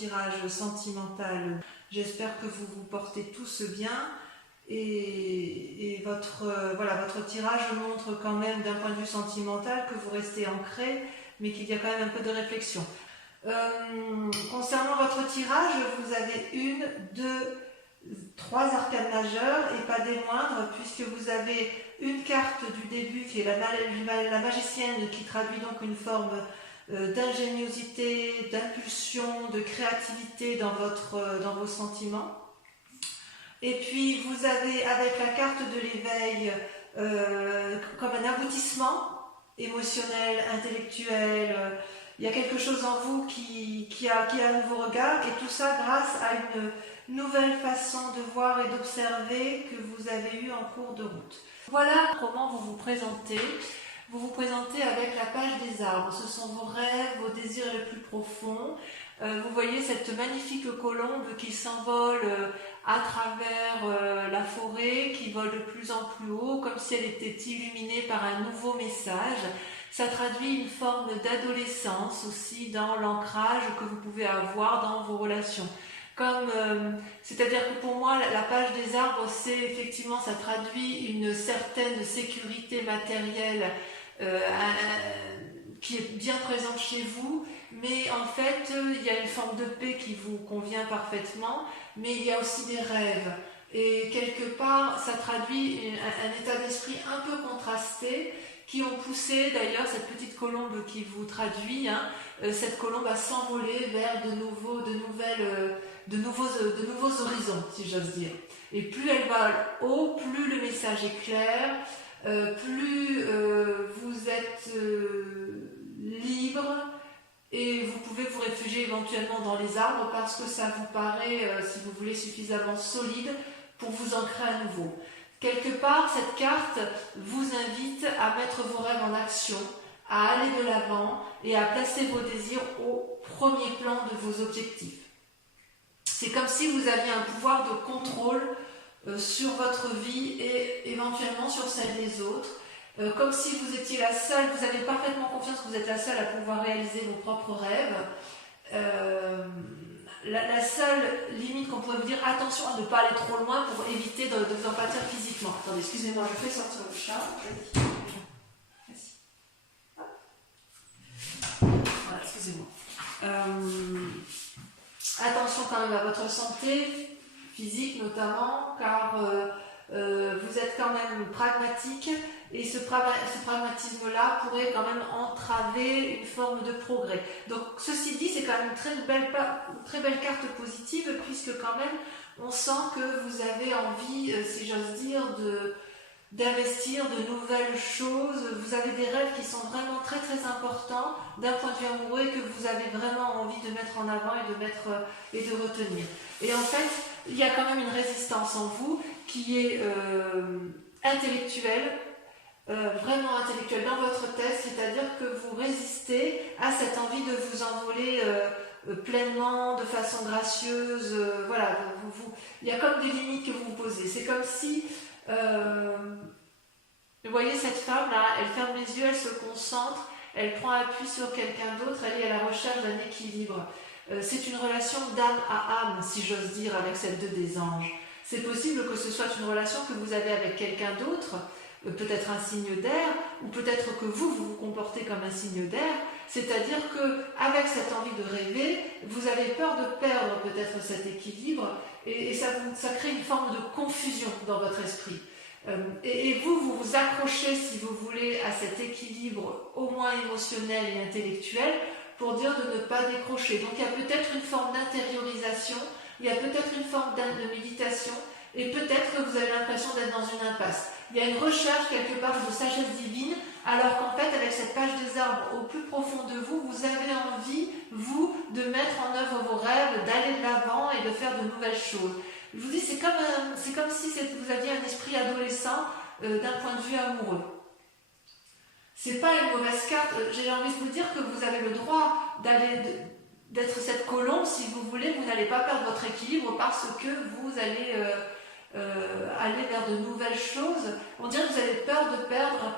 tirage sentimental. J'espère que vous vous portez tous bien et votre tirage montre quand même d'un point de vue sentimental que vous restez ancré, mais qu'il y a quand même un peu de réflexion. Concernant votre tirage, vous avez 1, 2, 3 arcanes majeures et pas des moindres, puisque vous avez une carte du début qui est la magicienne, qui traduit donc une forme d'ingéniosité, d'impulsion, de créativité dans vos sentiments. Et puis vous avez avec la carte de l'éveil comme un aboutissement émotionnel, intellectuel. Il y a quelque chose en vous qui a un nouveau regard, et tout ça grâce à une nouvelle façon de voir et d'observer que vous avez eue en cours de route. Voilà comment vous vous présentez. Vous vous présentez avec la page des arbres. Ce sont vos rêves, vos désirs les plus profonds. Vous voyez cette magnifique colombe qui s'envole à travers la forêt, qui vole de plus en plus haut, comme si elle était illuminée par un nouveau message. Ça traduit une forme d'adolescence aussi dans l'ancrage que vous pouvez avoir dans vos relations. C'est-à-dire que pour moi, la page des arbres, c'est effectivement, ça traduit une certaine sécurité matérielle qui est bien présente chez vous, mais en fait, il y a une forme de paix qui vous convient parfaitement, mais il y a aussi des rêves. Et quelque part, ça traduit un état d'esprit un peu contrasté, qui ont poussé d'ailleurs cette petite colombe qui vous traduit, cette colombe à s'envoler vers de nouveaux horizons, si j'ose dire. Et plus elle va haut, plus le message est clair, plus vous êtes libre, et vous pouvez vous réfugier éventuellement dans les arbres parce que ça vous paraît, si vous voulez, suffisamment solide pour vous ancrer à nouveau. Quelque part, cette carte vous invite à mettre vos rêves en action, à aller de l'avant et à placer vos désirs au premier plan de vos objectifs. C'est comme si vous aviez un pouvoir de contrôle sur votre vie et éventuellement sur celle des autres. Comme si vous étiez la seule, vous avez parfaitement confiance que vous êtes la seule à pouvoir réaliser vos propres rêves. La seule limite qu'on pourrait vous dire, attention à ne pas aller trop loin pour éviter de vous en pâtir physiquement. Attendez, excusez-moi, je fais sortir le chat. Merci. Voilà, excusez-moi. Attention quand même à votre santé physique notamment, car vous êtes quand même pragmatique, et ce pragmatisme-là pourrait quand même entraver une forme de progrès. Donc ceci dit, c'est quand même une très belle carte positive, puisque quand même on sent que vous avez envie, si j'ose dire, d'investir de nouvelles choses. Vous avez des rêves qui sont vraiment très très importants d'un point de vue amoureux, et que vous avez vraiment envie de mettre en avant et de retenir. Et en fait, il y a quand même une résistance en vous qui est intellectuelle, vraiment intellectuelle dans votre tête, c'est-à-dire que vous résistez à cette envie de vous envoler pleinement, de façon gracieuse. Voilà, il y a comme des limites que vous vous posez. C'est comme si vous voyez cette femme-là, elle ferme les yeux, elle se concentre, elle prend appui sur quelqu'un d'autre, elle est à la recherche d'un équilibre. C'est une relation d'âme à âme, si j'ose dire, avec cette 2 des anges. C'est possible que ce soit une relation que vous avez avec quelqu'un d'autre, peut-être un signe d'air, ou peut-être que vous vous comportez comme un signe d'air, c'est-à-dire qu'avec cette envie de rêver, vous avez peur de perdre peut-être cet équilibre, et ça crée une forme de confusion dans votre esprit. Et vous vous accrochez, si vous voulez, à cet équilibre au moins émotionnel et intellectuel, pour dire de ne pas décrocher. Donc il y a peut-être une forme d'intériorisation, il y a peut-être une forme de méditation, et peut-être que vous avez l'impression d'être dans une impasse. Il y a une recherche quelque part de sagesse divine, alors qu'en fait, avec cette page des arbres au plus profond de vous, vous avez envie, vous, de mettre en œuvre vos rêves, d'aller de l'avant et de faire de nouvelles choses. Je vous dis, c'est comme si vous aviez un esprit adolescent d'un point de vue amoureux. C'est pas une mauvaise carte. J'ai envie de vous dire que vous avez le droit d'être cette colombe, si vous voulez. Vous n'allez pas perdre votre équilibre parce que vous allez aller vers de nouvelles choses. On dirait que vous avez peur de perdre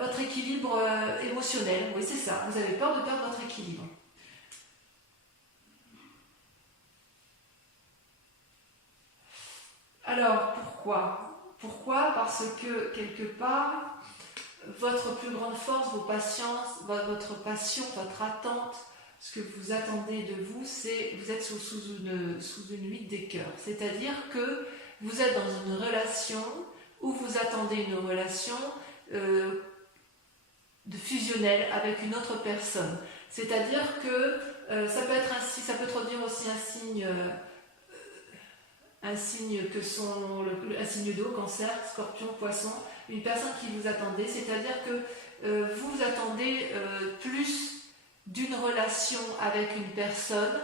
votre équilibre émotionnel. Oui, c'est ça. Vous avez peur de perdre votre équilibre. Pourquoi? Pourquoi? Parce que quelque part, votre plus grande force, vos patiences, votre passion, votre attente, ce que vous attendez de vous, c'est vous êtes sous une huile des cœurs. C'est-à-dire que vous êtes dans une relation où vous attendez une relation de fusionnelle avec une autre personne. C'est-à-dire que ça peut être ça peut traduire aussi un signe que sont un signe d'eau, cancer, scorpion, poisson, une personne qui vous attendait, c'est-à-dire que vous attendez plus d'une relation avec une personne,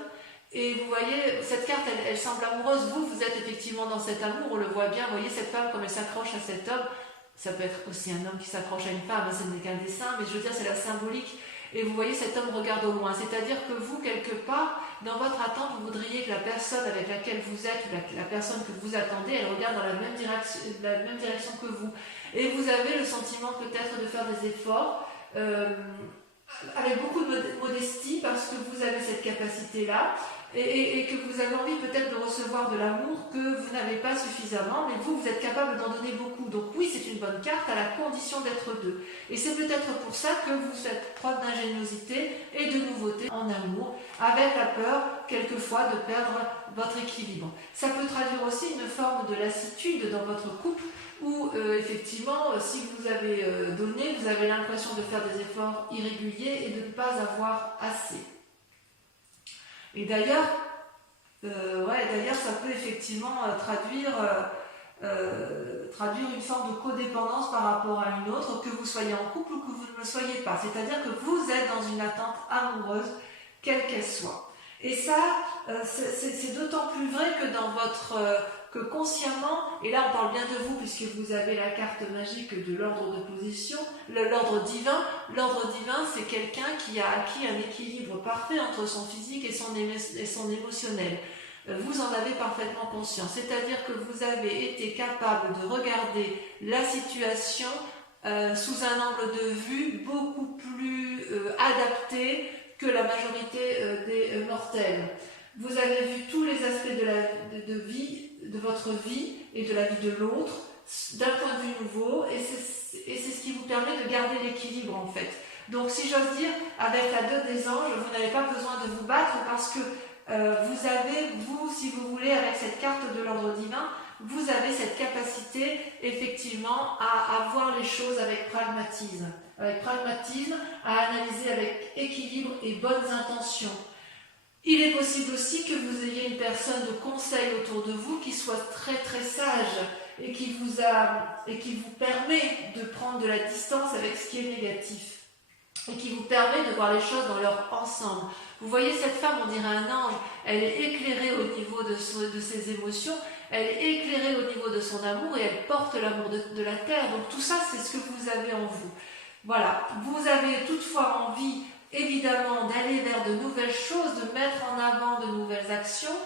et vous voyez, cette carte, elle semble amoureuse, vous êtes effectivement dans cet amour, on le voit bien, vous voyez cette femme comme elle s'accroche à cet homme, ça peut être aussi un homme qui s'accroche à une femme, ce n'est qu'un dessin, mais je veux dire, c'est la symbolique. Et vous voyez, cet homme regarde au loin. C'est-à-dire que vous, quelque part, dans votre attente, vous voudriez que la personne avec laquelle vous êtes, la personne que vous attendez, elle regarde dans la même direction que vous. Et vous avez le sentiment peut-être de faire des efforts, avec beaucoup de modestie, parce que vous avez cette capacité-là, et que vous avez envie peut-être de recevoir de l'amour que vous n'avez pas suffisamment, mais vous êtes capable d'en donner beaucoup. Donc oui, c'est une bonne carte à la condition d'être deux. Et c'est peut-être pour ça que vous faites preuve d'ingéniosité et de nouveauté en amour, avec la peur, quelquefois, de perdre votre équilibre. Ça peut traduire aussi une forme de lassitude dans votre couple, où effectivement, si vous avez donné, vous avez l'impression de faire des efforts irréguliers et de ne pas avoir assez. Et d'ailleurs, ça peut effectivement traduire une forme de codépendance par rapport à une autre, que vous soyez en couple ou que vous ne le soyez pas. C'est-à-dire que vous êtes dans une attente amoureuse, quelle qu'elle soit. Et ça, c'est d'autant plus vrai que dans que consciemment, et là on parle bien de vous puisque vous avez la carte magique de l'ordre de position, l'ordre divin. L'ordre divin, c'est quelqu'un qui a acquis un équilibre parfait entre son physique et son émotionnel. Vous en avez parfaitement conscience, c'est-à-dire que vous avez été capable de regarder la situation sous un angle de vue beaucoup plus adapté que la majorité des mortels. Vous avez vu tous les aspects de votre vie et de la vie de l'autre d'un point de vue nouveau, et c'est ce qui vous permet de garder l'équilibre en fait. Donc si j'ose dire, avec la 2 des anges, vous n'avez pas besoin de vous battre parce que vous avez, si vous voulez, avec cette carte de l'ordre divin, vous avez cette capacité effectivement à voir les choses avec pragmatisme, à analyser avec équilibre et bonnes intentions. Il est possible aussi que vous ayez une personne de conseil autour de vous qui soit très très sage et qui vous permet de prendre de la distance avec ce qui est négatif et qui vous permet de voir les choses dans leur ensemble. Vous voyez cette femme, on dirait un ange, elle est éclairée au niveau de ses émotions, elle est éclairée au niveau de son amour et elle porte l'amour de la terre. Donc tout ça, c'est ce que vous avez en vous. Voilà, vous avez toutefois envie évidemment d'aller vers de nouvelles choses, de mettre en avant de nouvelles actions,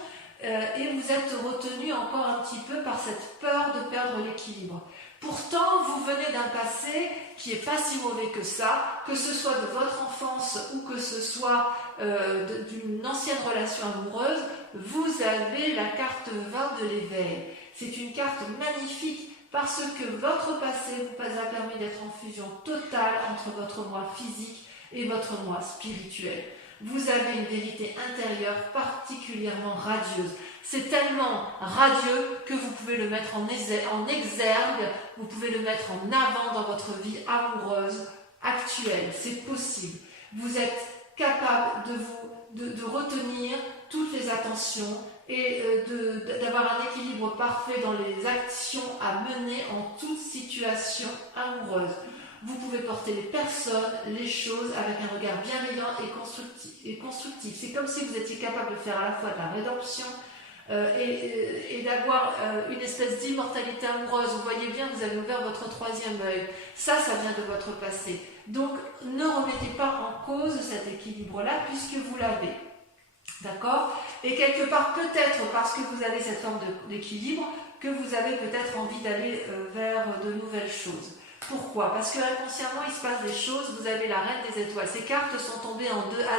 et vous êtes retenu encore un petit peu par cette peur de perdre l'équilibre. Pourtant, vous venez d'un passé qui n'est pas si mauvais que ça, que ce soit de votre enfance ou que ce soit d'une ancienne relation amoureuse, vous avez la carte 20 de l'éveil. C'est une carte magnifique parce que votre passé vous a permis d'être en fusion totale entre votre moi physique et votre moi spirituel. Vous avez une vérité intérieure particulièrement radieuse. C'est tellement radieux que vous pouvez le mettre en exergue, vous pouvez le mettre en avant dans votre vie amoureuse actuelle. C'est possible. Vous êtes capable de retenir toutes les attentions et d'avoir un équilibre parfait dans les actions à mener en toute situation amoureuse. Vous pouvez porter les personnes, les choses avec un regard bienveillant et constructif. C'est comme si vous étiez capable de faire à la fois de la rédemption et d'avoir une espèce d'immortalité amoureuse. Vous voyez bien, vous avez ouvert votre 3e œil. Ça vient de votre passé. Donc, ne remettez pas en cause cet équilibre-là puisque vous l'avez. D'accord? Et quelque part, peut-être parce que vous avez cette forme d'équilibre, que vous avez peut-être envie d'aller vers de nouvelles choses. Pourquoi? Parce que inconsciemment, il se passe des choses. Vous avez la reine des étoiles. Ces cartes sont tombées à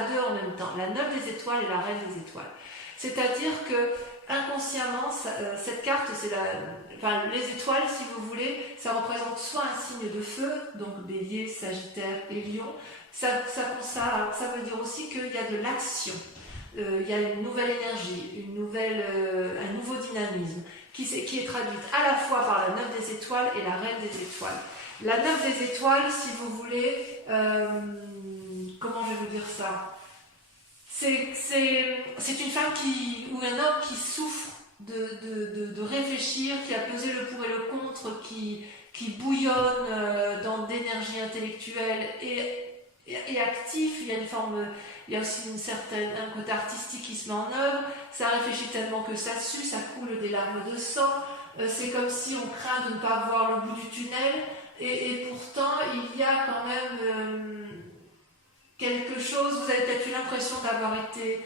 deux en même temps. La 9 des étoiles et la reine des étoiles. C'est-à-dire que inconsciemment, cette carte, enfin, les étoiles, si vous voulez, ça représente soit un signe de feu, donc Bélier, Sagittaire et Lion. Ça veut dire aussi qu'il y a de l'action. Il y a une nouvelle énergie, un nouveau dynamisme qui est traduite à la fois par la 9 des étoiles et la reine des étoiles. La 9 des étoiles, si vous voulez, comment je vais vous dire ça? C'est une femme ou un homme qui souffre de réfléchir, qui a pesé le pour et le contre, qui bouillonne d'énergie intellectuelle et actif. Il y a aussi un côté artistique qui se met en œuvre. Ça réfléchit tellement que ça sue, ça coule des larmes de sang. C'est comme si on craint de ne pas voir le bout du tunnel. Et pourtant, il y a quand même quelque chose. Vous avez peut-être eu l'impression d'avoir été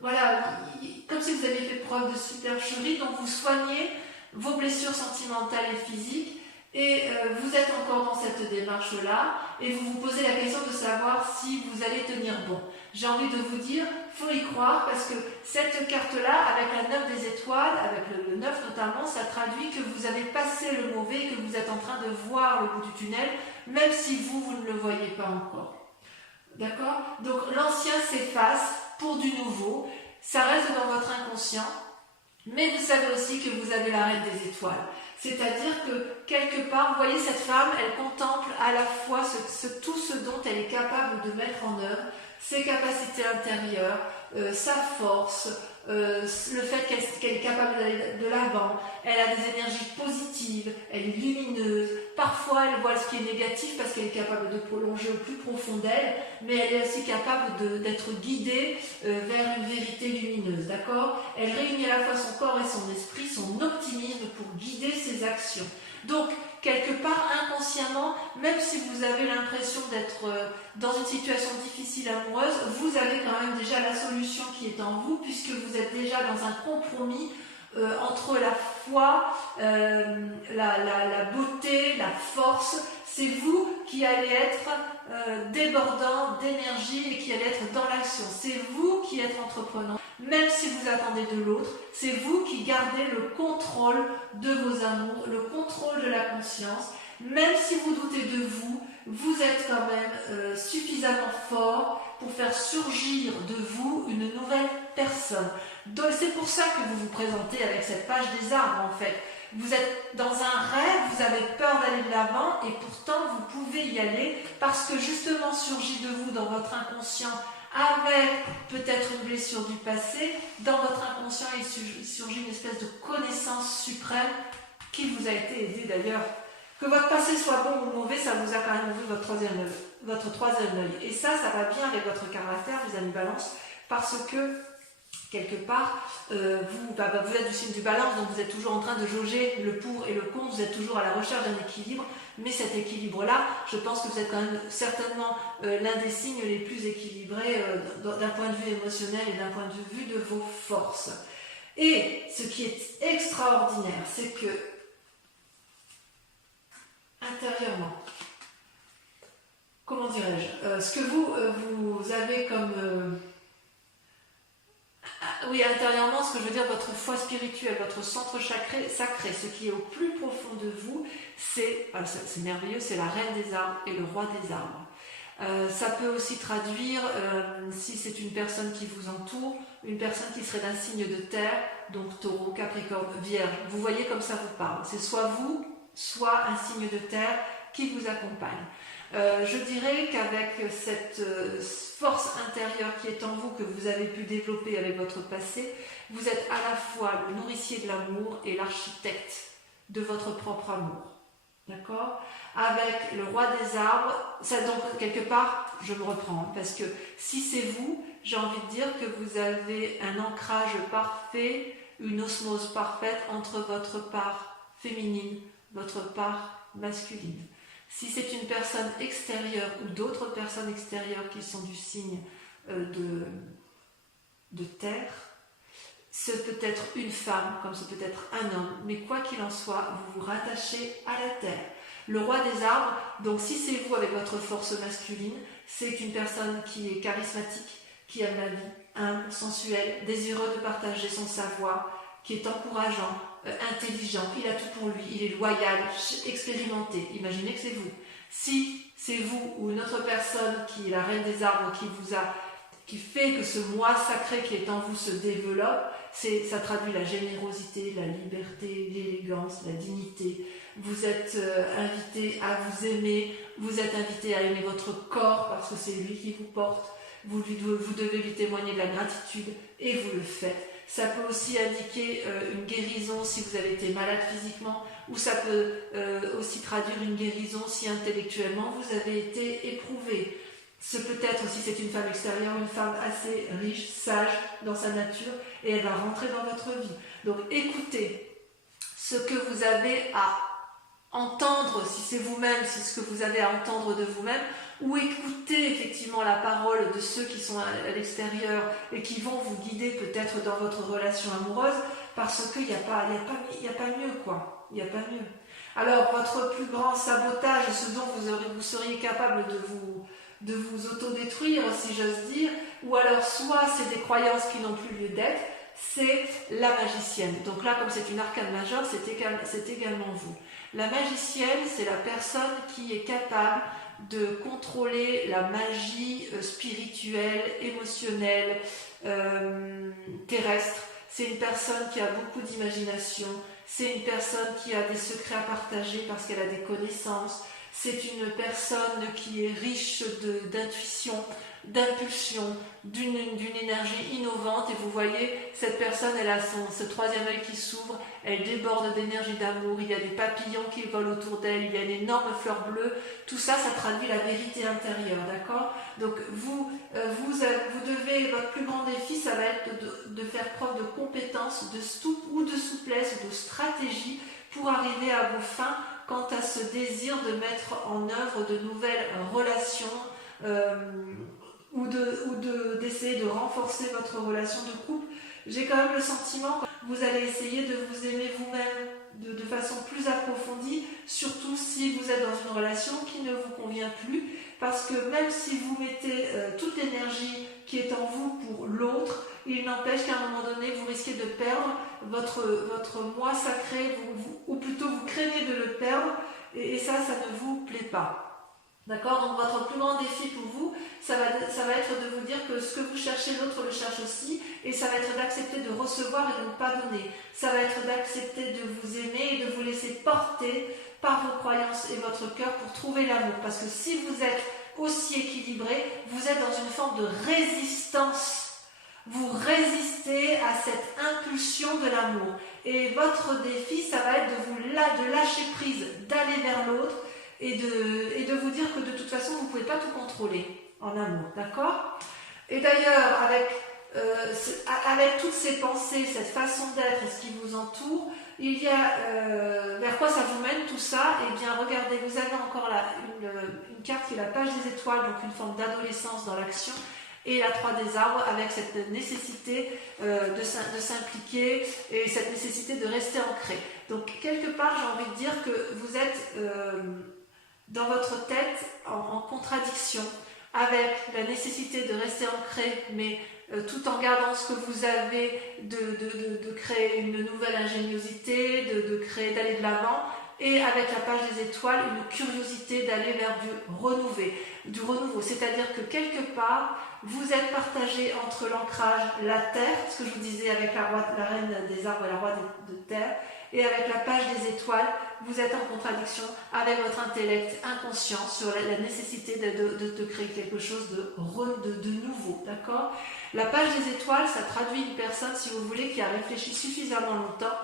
voilà, comme si vous aviez fait preuve de supercherie. Donc vous soignez vos blessures sentimentales et physiques. Et vous êtes encore dans cette démarche-là et vous vous posez la question de savoir si vous allez tenir bon. J'ai envie de vous dire, il faut y croire parce que cette carte-là, avec la 9 des étoiles, avec le 9 notamment, ça traduit que vous avez passé le mauvais et que vous êtes en train de voir le bout du tunnel, même si vous ne le voyez pas encore. D'accord? Donc l'ancien s'efface pour du nouveau, ça reste dans votre inconscient, mais vous savez aussi que vous avez la reine des étoiles. C'est-à-dire que, quelque part, vous voyez, cette femme, elle contemple à la fois tout ce dont elle est capable de mettre en œuvre, ses capacités intérieures, sa force, le fait qu'elle est capable d'aller de l'avant, elle a des énergies positives, elle est lumineuse, parfois elle voit ce qui est négatif parce qu'elle est capable de prolonger au plus profond d'elle, mais elle est aussi capable d'être guidée vers une vérité lumineuse, d'accord? Elle réunit à la fois son corps et son esprit, son optimisme pour guider ses actions. Donc, quelque part, inconsciemment, même si vous avez l'impression d'être dans une situation difficile amoureuse, vous avez quand même déjà la solution qui est en vous, puisque vous êtes déjà dans un compromis entre la foi, la beauté, la force. C'est vous qui allez être débordant d'énergie et qui allez être dans l'action. C'est vous qui êtes entreprenant. Même si vous attendez de l'autre, c'est vous qui gardez le contrôle de vos amours, le contrôle de la conscience. Même si vous doutez de vous, vous êtes quand même suffisamment fort pour faire surgir de vous une nouvelle personne. Donc c'est pour ça que vous vous présentez avec cette page des arbres en fait. Vous êtes dans un rêve, vous avez peur d'aller de l'avant et pourtant vous pouvez y aller parce que justement surgit de vous dans votre inconscient avec peut-être une blessure du passé, dans votre inconscient il surgit une espèce de connaissance suprême qui vous a été aidée d'ailleurs. Que votre passé soit bon ou mauvais, ça vous a quand même ouvert votre troisième œil. Et ça va bien avec votre caractère, les amis Balance, parce que quelque part, vous êtes du signe du Balance, donc vous êtes toujours en train de jauger le pour et le contre, vous êtes toujours à la recherche d'un équilibre, mais cet équilibre-là, je pense que vous êtes quand même certainement l'un des signes les plus équilibrés d'un point de vue émotionnel et d'un point de vue de vos forces. Et ce qui est extraordinaire, c'est que intérieurement, comment dirais-je, ce que vous avez comme... oui, intérieurement, ce que je veux dire, votre foi spirituelle, votre centre sacré, ce qui est au plus profond de vous, c'est merveilleux, c'est la reine des arbres et le roi des arbres. Ça peut aussi traduire, si c'est une personne qui vous entoure, une personne qui serait d'un signe de terre, donc taureau, capricorne, vierge. Vous voyez comme ça vous parle. C'est soit vous, soit un signe de terre qui vous accompagne. Je dirais qu'avec cette force intérieure qui est en vous, que vous avez pu développer avec votre passé, vous êtes à la fois le nourricier de l'amour et l'architecte de votre propre amour. D'accord? Avec le roi des arbres, ça donc quelque part, je me reprends, parce que si c'est vous, j'ai envie de dire que vous avez un ancrage parfait, une osmose parfaite entre votre part féminine, votre part masculine. Si c'est une personne extérieure ou d'autres personnes extérieures qui sont du signe de terre, ce peut être une femme comme ce peut être un homme, mais quoi qu'il en soit, vous vous rattachez à la terre. Le roi des arbres, donc si c'est vous avec votre force masculine, c'est une personne qui est charismatique, qui aime la vie, humble, sensuelle, désireux de partager son savoir, qui est encourageant, intelligent, il a tout pour lui, il est loyal, expérimenté. Imaginez que c'est vous. Si c'est vous ou une autre personne qui est la reine des arbres qui fait que ce moi sacré qui est en vous se développe, ça traduit la générosité, la liberté, l'élégance, la dignité. Vous êtes invité à vous aimer, vous êtes invité à aimer votre corps parce que c'est lui qui vous porte. Vous devez lui témoigner de la gratitude et vous le faites. Ça peut aussi indiquer une guérison si vous avez été malade physiquement, ou ça peut aussi traduire une guérison si intellectuellement vous avez été éprouvé. Ce peut-être aussi, c'est une femme extérieure, une femme assez riche, sage dans sa nature, et elle va rentrer dans votre vie. Donc écoutez ce que vous avez à entendre, si c'est vous-même, si ce que vous avez à entendre de vous-même, ou écoutez effectivement la parole de ceux qui sont à l'extérieur et qui vont vous guider peut-être dans votre relation amoureuse, parce qu'il n'y a pas mieux, quoi. Il n'y a pas mieux. Alors, votre plus grand sabotage, ce dont vous seriez capable de vous autodétruire, si j'ose dire, ou alors soit c'est des croyances qui n'ont plus lieu d'être, c'est la magicienne. Donc là, comme c'est une arcane majeure, c'est également vous. La magicienne, c'est la personne qui est capable de contrôler la magie spirituelle, émotionnelle, terrestre. C'est une personne qui a beaucoup d'imagination, c'est une personne qui a des secrets à partager parce qu'elle a des connaissances, c'est une personne qui est riche d'intuition, d'impulsion, d'une énergie innovante. Et vous voyez, cette personne, elle a ce troisième œil qui s'ouvre, elle déborde d'énergie d'amour, il y a des papillons qui volent autour d'elle, il y a une énorme fleur bleue. Tout ça, ça traduit la vérité intérieure, d'accord? Donc vous devez, votre plus grand défi, ça va être de faire preuve de compétence, de souplesse, de stratégie pour arriver à vos fins quant à ce désir de mettre en œuvre de nouvelles relations ou d'essayer de renforcer votre relation de couple. J'ai quand même le sentiment que vous allez essayer de vous aimer vous-même de façon plus approfondie, surtout si vous êtes dans une relation qui ne vous convient plus, parce que même si vous mettez toute l'énergie qui est en vous pour l'autre, il n'empêche qu'à un moment donné, vous risquez de perdre votre moi sacré, ou plutôt vous craignez de le perdre, et ça ne vous plaît pas. D'accord? Donc votre plus grand défi pour vous, ça va être de vous dire que ce que vous cherchez, l'autre le cherche aussi, et ça va être d'accepter de recevoir et de ne pas donner. Ça va être d'accepter de vous aimer et de vous laisser porter par vos croyances et votre cœur pour trouver l'amour. Parce que si vous êtes aussi équilibré, vous êtes dans une forme de résistance. Vous résistez à cette impulsion de l'amour. Et votre défi, ça va être de lâcher prise, d'aller vers l'autre, et de vous dire que de toute façon, vous ne pouvez pas tout contrôler en amour, d'accord? Et d'ailleurs, avec toutes ces pensées, cette façon d'être et ce qui vous entoure, il y a vers quoi ça vous mène tout ça? Eh bien, regardez, vous avez encore là une carte qui est la page des étoiles, donc une forme d'adolescence dans l'action, et la 3 des arbres avec cette nécessité de s'impliquer et cette nécessité de rester ancré. Donc, quelque part, j'ai envie de dire que vous êtes dans votre tête en contradiction avec la nécessité de rester ancré, mais tout en gardant ce que vous avez, de créer une nouvelle ingéniosité, d'aller de l'avant, et avec la page des étoiles, une curiosité d'aller vers du renouveau. C'est-à-dire que quelque part, vous êtes partagé entre l'ancrage, la terre, ce que je vous disais avec la reine des arbres et la roi de terre, et avec la page des étoiles, vous êtes en contradiction avec votre intellect inconscient sur la nécessité de créer quelque chose de nouveau, d'accord? La page des étoiles, ça traduit une personne, si vous voulez, qui a réfléchi suffisamment longtemps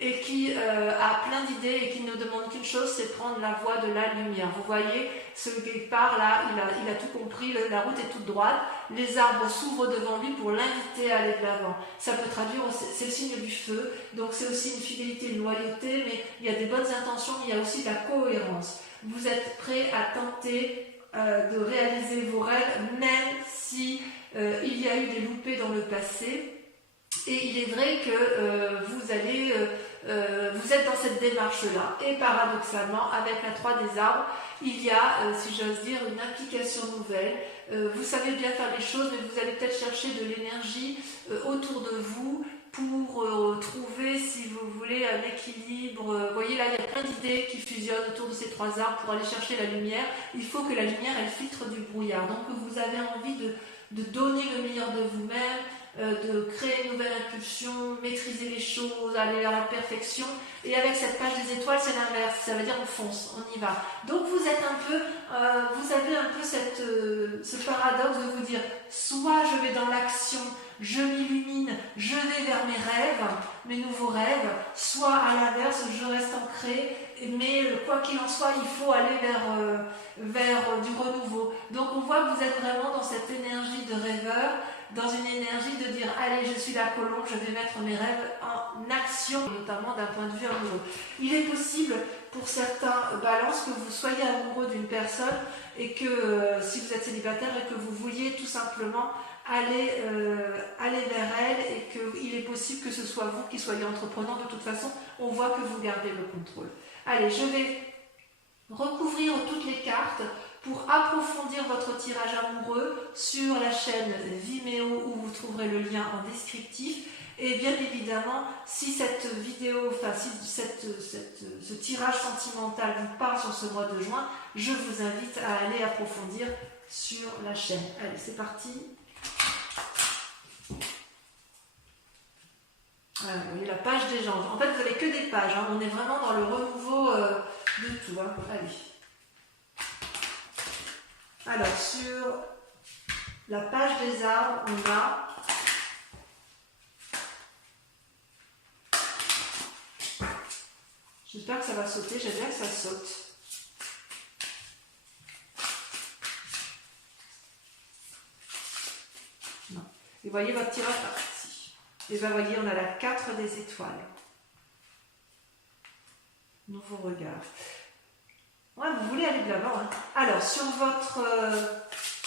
et qui a plein d'idées et qui ne demande qu'une chose, c'est prendre la voie de la lumière. Vous voyez, ce qui part là, il a tout compris, la route est toute droite, les arbres s'ouvrent devant lui pour l'inviter à aller de l'avant. Ça peut traduire, c'est le signe du feu, donc c'est aussi une fidélité, une loyauté, mais il y a des bonnes intentions, mais il y a aussi de la cohérence. Vous êtes prêt à tenter de réaliser vos rêves, même si il y a eu des loupés dans le passé. Et il est vrai que vous êtes dans cette démarche-là. Et paradoxalement, avec la 3 des arbres, il y a, si j'ose dire, une implication nouvelle. Vous savez bien faire les choses, mais vous allez peut-être chercher de l'énergie autour de vous pour trouver, si vous voulez, un équilibre. Vous voyez là, il y a plein d'idées qui fusionnent autour de ces trois arbres pour aller chercher la lumière. Il faut que la lumière, elle filtre du brouillard. Donc vous avez envie de donner le meilleur de vous-même, de créer une nouvelle impulsion, maîtriser les choses, aller vers la perfection. Et avec cette page des étoiles, c'est l'inverse. Ça veut dire on fonce, on y va. Donc vous êtes un peu, vous avez un peu ce paradoxe de vous dire, soit je vais dans l'action, je m'illumine, je vais vers mes rêves, mes nouveaux rêves, soit à l'inverse, je reste ancré, mais quoi qu'il en soit, il faut aller vers du renouveau. Donc on voit que vous êtes vraiment dans cette énergie de rêveur, dans une énergie de dire allez, je suis la colombe, je vais mettre mes rêves en action, notamment d'un point de vue amoureux. Il est possible pour certains balances que vous soyez amoureux d'une personne et que si vous êtes célibataire et que vous vouliez tout simplement aller vers elle et qu'il est possible que ce soit vous qui soyez entreprenant. De toute façon, on voit que vous gardez le contrôle. Allez, je vais recouvrir toutes les cartes pour approfondir votre tirage amoureux sur la chaîne Vimeo où vous trouverez le lien en descriptif. Et bien évidemment, si cette vidéo, enfin si ce tirage sentimental vous parle sur ce mois de juin, je vous invite à aller approfondir sur la chaîne. Allez, c'est parti. Voilà, vous voyez la page des gens. En fait, vous n'avez que des pages. Hein. On est vraiment dans le renouveau de tout. Hein. Allez. Alors, sur la page des arbres, on a j'espère que ça va sauter. J'aime bien que ça saute. Non. Et voyez votre tirage parti. Et bien, voyez, on a la 4 des étoiles. Nouveau regard. Ouais, vous voulez aller de l'avant. Hein. Alors, sur votre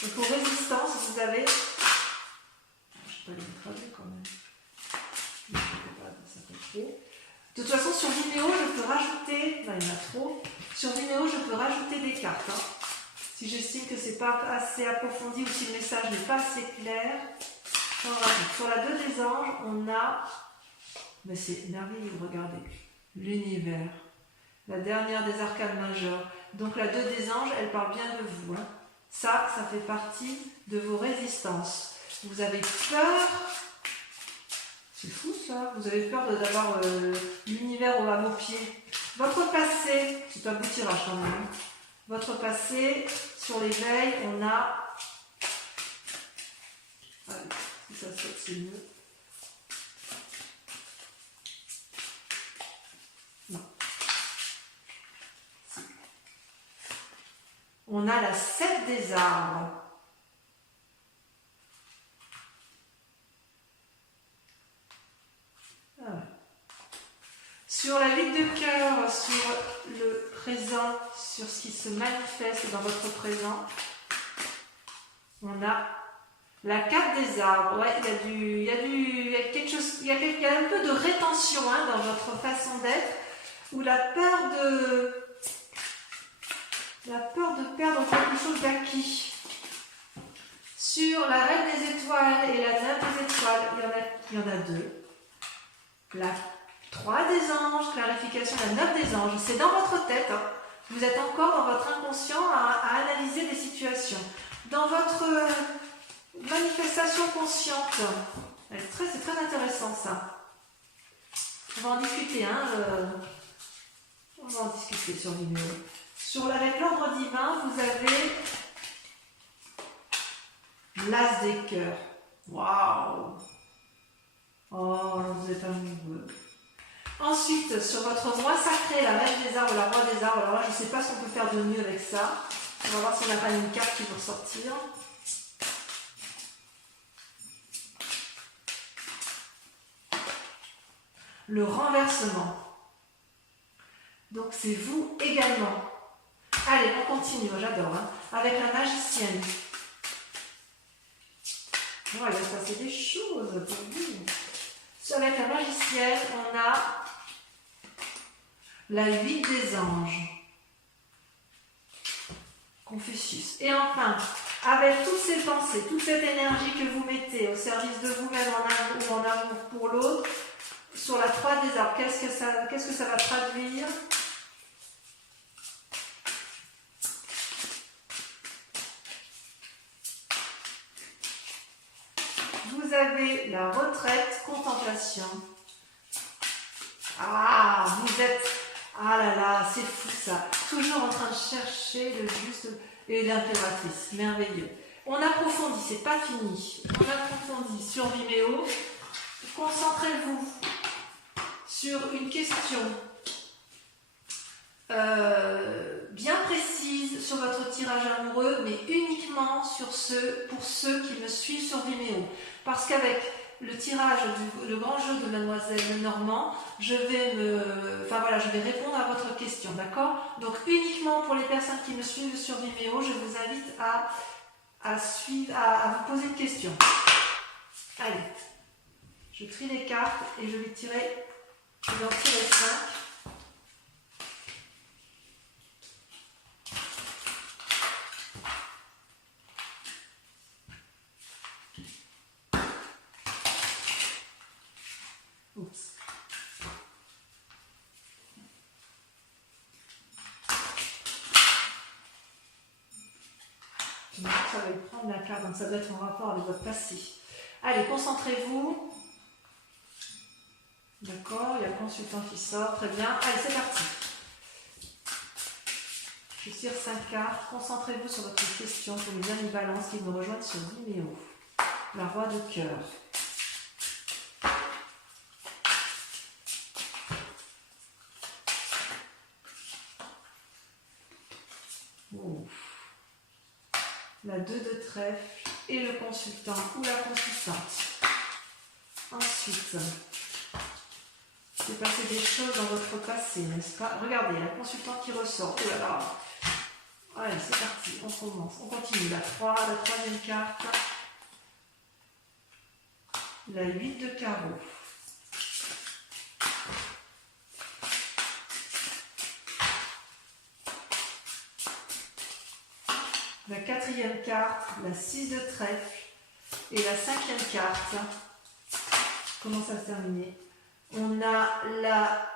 résistance, vous avez... Je ne vais pas les mettre quand même. Je ne sais pas, ça fait trop. De toute façon, sur Vimeo, je peux rajouter... Non, il y en a trop. Sur Vimeo, je peux rajouter des cartes. Hein. Si j'estime que ce n'est pas assez approfondi ou si le message n'est pas assez clair... Sur la 2 des anges, on a, mais c'est merveilleux, regardez, l'univers, la dernière des arcanes majeures. Donc la 2 des anges, elle parle bien de vous. Hein. Ça fait partie de vos résistances. Vous avez peur, c'est fou ça, vous avez peur d'avoir l'univers à vos pieds. Votre passé, c'est un beau tirage quand même. Hein. Votre passé, sur l'éveil, on a... Allez. Si ça saute, c'est mieux. Non. Si. On a la 7 des arbres. Ah ouais. Sur la 8 de cœur, sur le présent, sur ce qui se manifeste dans votre présent, on a la 4 des arbres. Ouais, il y a quelque chose, il y a un peu de rétention hein, dans votre façon d'être, ou la peur de perdre quelque chose d'acquis. Sur la reine des étoiles et la 9 des étoiles, il y en a 2. La 3 des anges, clarification, la 9 des anges, c'est dans votre tête. Hein. Vous êtes encore dans votre inconscient à analyser des situations. Dans votre manifestation consciente, c'est très intéressant ça. On va en discuter, hein. On va en discuter sur Vimeo. Avec l'ordre divin, vous avez l'as des cœurs. Waouh! Oh, vous êtes amoureux. Ensuite, sur votre roi sacré, la reine des arbres, la roi des arbres, alors là, je ne sais pas ce qu'on peut faire de mieux avec ça. On va voir si on n'a pas une carte qui va ressortir. Le renversement. Donc, c'est vous également. Allez, on continue, j'adore. Hein, avec la magicienne. Oh, il va se passer des choses pour vous. Avec la magicienne, on a la 8 des anges. Confucius. Et enfin, avec toutes ces pensées, toute cette énergie que vous mettez au service de vous-même ou en amour pour l'autre, sur la 3 des arbres, qu'est-ce que ça va traduire? Vous avez la retraite, contemplation. Ah, vous êtes... Ah là là, c'est fou ça. Toujours en train de chercher le juste et l'impératrice. Merveilleux. On approfondit, c'est pas fini. On approfondit sur Vimeo. Concentrez-vous sur une question bien précise sur votre tirage amoureux, mais uniquement pour ceux qui me suivent sur Vimeo. Parce qu'avec le tirage le grand jeu de Mademoiselle Normand, je vais répondre à votre question, d'accord? Donc uniquement pour les personnes qui me suivent sur Vimeo, je vous invite à vous poser une question. Allez, je trie les cartes et je vais en tirer 5. Oups. Donc, ça va lui prendre la carte, donc ça doit être en rapport avec votre passé. Allez, concentrez-vous. D'accord, il y a le consultant qui sort, très bien. Allez, c'est parti. Je tire 5 cartes. Concentrez-vous sur votre question pour les amis Balance qui me rejoignent sur Vimeo. La Roi de cœur. La 2 de trèfle et le consultant ou la consultante. Ensuite, il s'est passé des choses dans votre passé, n'est-ce pas? Regardez, la consultante qui ressort. Oh là là. Allez, c'est parti, on commence. On continue. La 3, la troisième carte. La 8 de carreau. La 4e carte, la 6 de trèfle et la 5e carte. Comment ça se termine? On a la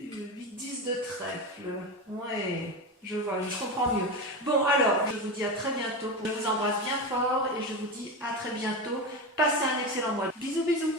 8-10 de trèfle. Ouais, je vois, je comprends mieux. Bon, alors, je vous dis à très bientôt. Je vous embrasse bien fort et je vous dis à très bientôt. Passez un excellent mois. Bisous, bisous.